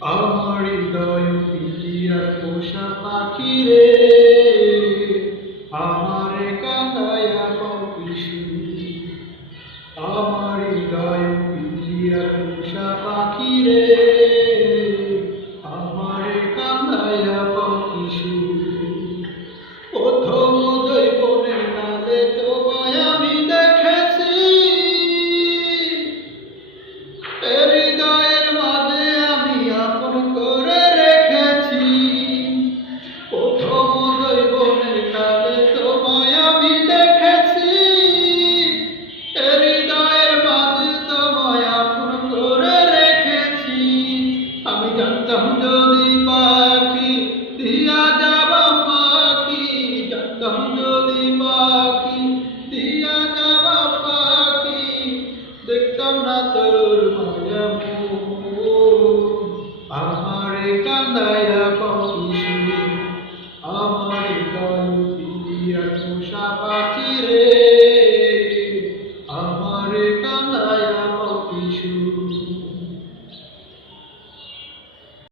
আমার হৃদয় পিঞ্জিরার পোষা পাখি রে, আমারে কাঁদায়া কিশু। আমার হৃদয় পিঞ্জিরার পোষা পাখি রে, আমারে কাঁদায়া কিশু। প্রথম দৈবনের নালে তোমায় আমি দেখেছি, হৃদয়ের মাঝে আমি আপন করে রেখেছি। প্রথম দৈবনের কালে তোমায় আমি দেখেছি, হৃদয়ের মাঝে তোমায় আপন করে রেখেছি। আমি জানতাম যদি পাখি দিয়া যাবা পাখি, জানতাম যদি পাখি দিয়া যাবা পাখি, দেখতাম না তোর মায়া আমারে কান্দায়া কিশু। আমার হৃদয় পিঞ্জিরার পোষা পাখি